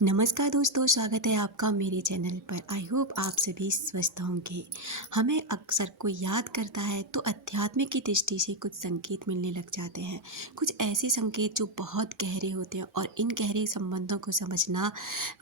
नमस्कार दोस्तों, स्वागत है आपका मेरे चैनल पर। आई होप आप सभी स्वस्थ होंगे। हमें अक्सर कोई याद करता है तो आध्यात्मिक की दृष्टि से कुछ संकेत मिलने लग जाते हैं। कुछ ऐसे संकेत जो बहुत गहरे होते हैं और इन गहरे संबंधों को समझना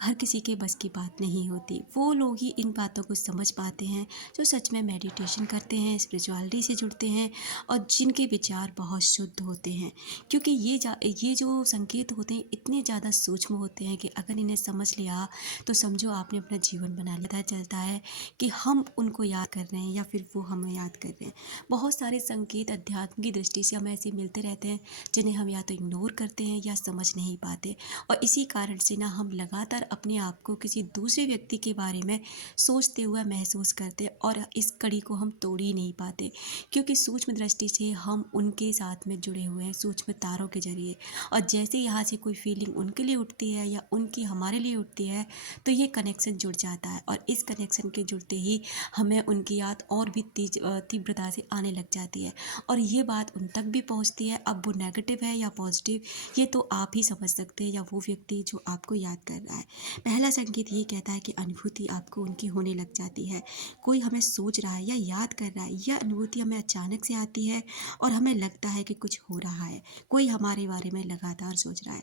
हर किसी के बस की बात नहीं होती। वो लोग ही इन बातों को समझ पाते हैं जो सच में मेडिटेशन करते हैं, स्पिरिचुअलिटी से जुड़ते हैं और जिनके विचार बहुत शुद्ध होते हैं। क्योंकि ये जो संकेत होते हैं इतने ज़्यादा सूक्ष्म होते हैं कि अगर इन्हें समझ लिया तो समझो आपने अपना जीवन बना लिया। पता चलता है कि हम उनको याद कर रहे हैं या फिर वो हमें याद कर रहे हैं। बहुत सारे संकेत अध्यात्म की दृष्टि से हमें ऐसे मिलते रहते हैं जिन्हें हम या तो इग्नोर करते हैं या समझ नहीं पाते, और इसी कारण से ना हम लगातार अपने आप को किसी दूसरे व्यक्ति के बारे में सोचते हुए महसूस करते और इस कड़ी को हम तोड़ ही नहीं पाते, क्योंकि सूक्ष्म दृष्टि से हम उनके साथ में जुड़े हुए हैं सूक्ष्म तारों के जरिए। और जैसे यहाँ से कोई फीलिंग उनके लिए उठती है या उनकी हमारे लिए उठती है तो ये कनेक्शन जुड़ जाता है, और इस कनेक्शन के जुड़ते ही हमें उनकी याद और भी तीव्रता से आने लग जाती है, और ये बात उन तक भी पहुँचती है। अब वो नेगेटिव है या पॉजिटिव ये तो आप ही समझ सकते हैं, या वो व्यक्ति जो आपको याद कर रहा है। पहला संकेत ये कहता है कि अनुभूति आपको उनकी होने लग जाती है। कोई हमें सोच रहा है या याद कर रहा है, यह अनुभूति हमें अचानक से आती है और हमें लगता है कि कुछ हो रहा है, कोई हमारे बारे में लगातार सोच रहा है।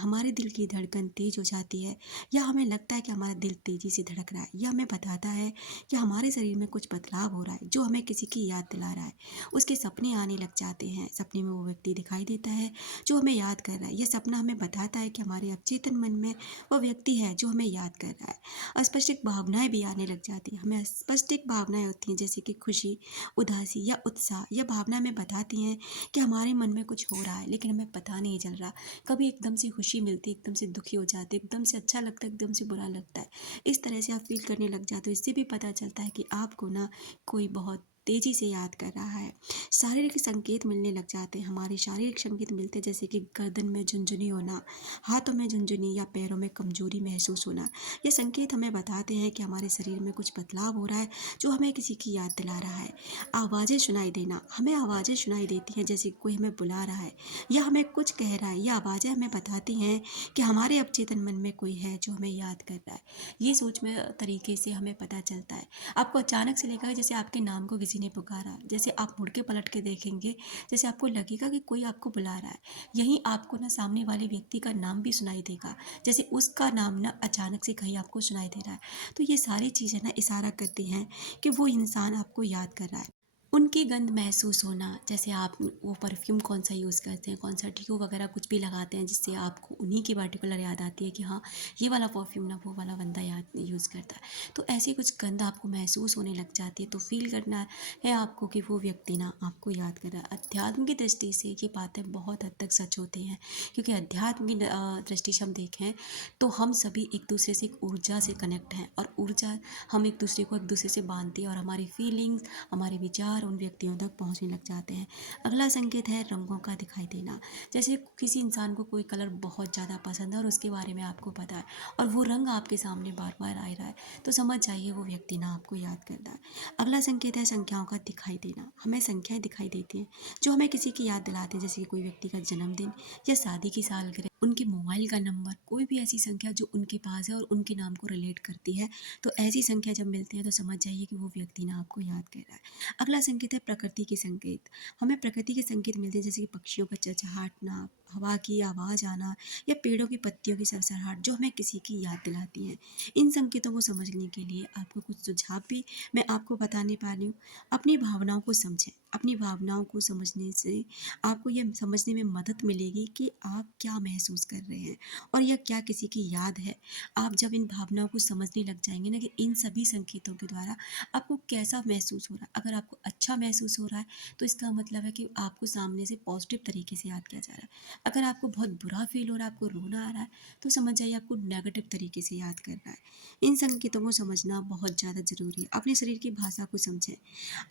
हमारे दिल की धड़कन तेज हो जाती है, या हमें लगता है कि हमारा दिल तेजी से धड़क रहा है। यह हमें बताता है कि हमारे शरीर में कुछ बदलाव हो रहा है जो हमें किसी की याद दिला रहा है। उसके सपने आने लग जाते हैं, सपने में वो व्यक्ति दिखाई देता है जो हमें याद कर रहा है। यह सपना हमें बताता है कि हमारे अवचेतन मन में वो व्यक्ति है जो हमें याद कर रहा है। अस्पष्ट भावनाएं भी आने लग जाती हैं, हमें अस्पष्ट भावनाएं होती हैं जैसे कि खुशी, उदासी या उत्साह। यह भावना हमें बताती हैं कि हमारे मन में कुछ हो रहा है लेकिन हमें पता नहीं चल रहा। कभी एकदम से खुशी मिलती है, एकदम से दुखी हो जाते, एकदम से अच्छा लगता है, एकदम से बुरा लगता है। इस तरह से आप फील करने लग जाते हो। इससे भी पता चलता है कि आपको ना कोई बहुत तेजी से याद कर रहा है। शारीरिक संकेत मिलने लग जाते हैं, हमारे शारीरिक संकेत मिलते हैं जैसे कि गर्दन में झुनझुनी होना, हाथों में झुनझुनी या पैरों में कमजोरी महसूस होना। ये संकेत हमें बताते हैं कि हमारे शरीर में कुछ बदलाव हो रहा है जो हमें किसी की याद दिला रहा है। आवाज़ें सुनाई देना, हमें आवाज़ें सुनाई देती हैं जैसे कोई हमें बुला रहा है या हमें कुछ कह रहा है। ये आवाज़ें हमें बताती हैं कि हमारे अवचेतन मन में कोई है जो हमें याद कर रहा है। ये सोच में तरीके से हमें पता चलता है। आपको अचानक से लगेगा जैसे आपके नाम को किसी ने पुकारा, जैसे आप मुड़ के पलट के देखेंगे, जैसे आपको लगेगा कि कोई आपको बुला रहा है। यहीं आपको ना सामने वाले व्यक्ति का नाम भी सुनाई देगा, जैसे उसका नाम ना अचानक से कहीं आपको सुनाई दे रहा है। तो ये सारी चीज़ें ना इशारा करती हैं कि वो इंसान आपको याद कर रहा है। उनकी गंध महसूस होना, जैसे आप वो परफ्यूम कौन सा यूज़ करते हैं, कौन सा डियो वगैरह कुछ भी लगाते हैं जिससे आपको उन्हीं की पर्टिकुलर याद आती है कि हाँ, ये वाला परफ्यूम ना वो वाला बंदा याद यूज़ करता है। तो ऐसी कुछ गंध आपको महसूस होने लग जाती है तो फील करना है आपको कि वो व्यक्ति ना आपको याद कर रहा है। अध्यात्म की दृष्टि से ये बातें बहुत हद तक सच होती हैं, क्योंकि अध्यात्म की दृष्टि से हम देखें तो हम सभी एक दूसरे से एक ऊर्जा से कनेक्ट हैं, और ऊर्जा हम एक दूसरे को एक दूसरे से बांधती है, और हमारी फीलिंग्स, हमारे विचार उन व्यक्तियों तक पहुंचने लग जाते हैं। अगला संकेत है रंगों का दिखाई देना। जैसे किसी इंसान को कोई कलर बहुत ज़्यादा पसंद है और उसके बारे में आपको पता है, और वो रंग आपके सामने बार बार आ रहा है, तो समझ जाइए वो व्यक्ति ना आपको याद कर रहा है। अगला संकेत है संख्याओं का दिखाई देना। हमें संख्याएं दिखाई देती हैं जो हमें किसी की याद दिलाते हैं, जैसे कि कोई व्यक्ति का जन्मदिन या शादी की सालगिरह, उनके मोबाइल का नंबर, कोई भी ऐसी संख्या जो उनके पास है और उनके नाम को रिलेट करती है। तो ऐसी संख्या जब मिलती है तो समझ जाइए कि वो व्यक्ति ना आपको याद कर रहा है। अगला संकेत है प्रकृति के संकेत। हमें प्रकृति के संकेत मिलते हैं जैसे कि पक्षियों का चहचहाटना, हवा की आवाज़ आना या पेड़ों की पत्तियों की सरसराहट जो हमें किसी की याद दिलाती हैं। इन संकेतों को समझने के लिए आपको कुछ सुझाव भी मैं आपको बताने पा रही हूँ। अपनी भावनाओं को समझें। अपनी भावनाओं को समझने से आपको यह समझने में मदद मिलेगी कि आप क्या महसूस कर रहे हैं और यह क्या किसी की याद है। आप जब इन भावनाओं को समझने लग जाएंगे ना कि इन सभी संकेतों के द्वारा आपको कैसा महसूस हो रहा है। अगर आपको अच्छा महसूस हो रहा है तो इसका मतलब है कि आपको सामने से पॉजिटिव तरीके से याद किया जा रहा है। अगर आपको बहुत बुरा फील हो रहा है, आपको रोना आ रहा है, तो समझ जाइए आपको नेगेटिव तरीके से याद कर रहा है। इन संकेतों को समझना बहुत ज़्यादा ज़रूरी है। अपने शरीर की भाषा को समझें।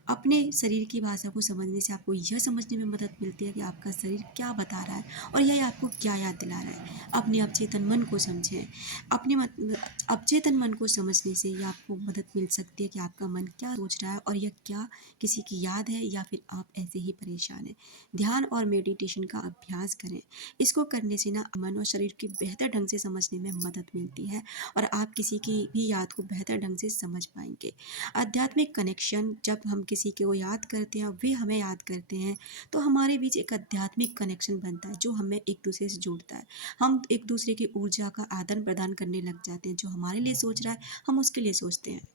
अपने शरीर की भाषा को समझने से आपको यह समझने में मदद मिलती है कि आपका शरीर क्या बता रहा है और यह आपको क्या याद दिला चला रहा है। अपने अवचेतन मन को समझें। अपने अवचेतन मन को समझने से ये आपको मदद मिल सकती है कि आपका मन क्या सोच रहा है और यह क्या किसी की याद है या फिर आप ऐसे ही परेशान हैं। ध्यान और मेडिटेशन का अभ्यास करें। इसको करने से ना मन और शरीर की बेहतर ढंग से समझने में मदद मिलती है और आप किसी की भी याद को बेहतर ढंग से समझ पाएंगे। आध्यात्मिक कनेक्शन, जब हम किसी को याद करते हैं वे हमें याद करते हैं, तो हमारे बीच एक आध्यात्मिक कनेक्शन बनता है जो हमें एक दूसरे से जोड़ता है। हम एक दूसरे की ऊर्जा का आदान प्रदान करने लग जाते हैं। जो हमारे लिए सोच रहा है हम उसके लिए सोचते हैं।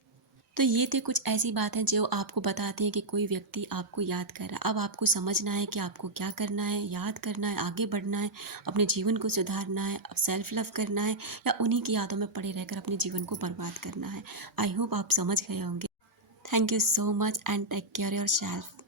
तो ये थे कुछ ऐसी बातें जो आपको बताती हैं कि कोई व्यक्ति आपको याद कर रहा है। अब आपको समझना है कि आपको क्या करना है, याद करना है, आगे बढ़ना है, अपने जीवन को सुधारना है, सेल्फ लव करना है या उन्हीं की यादों में पड़े रहकर अपने जीवन को बर्बाद करना है। आई होप आप समझ गए होंगे। Thank you so much and take care your self.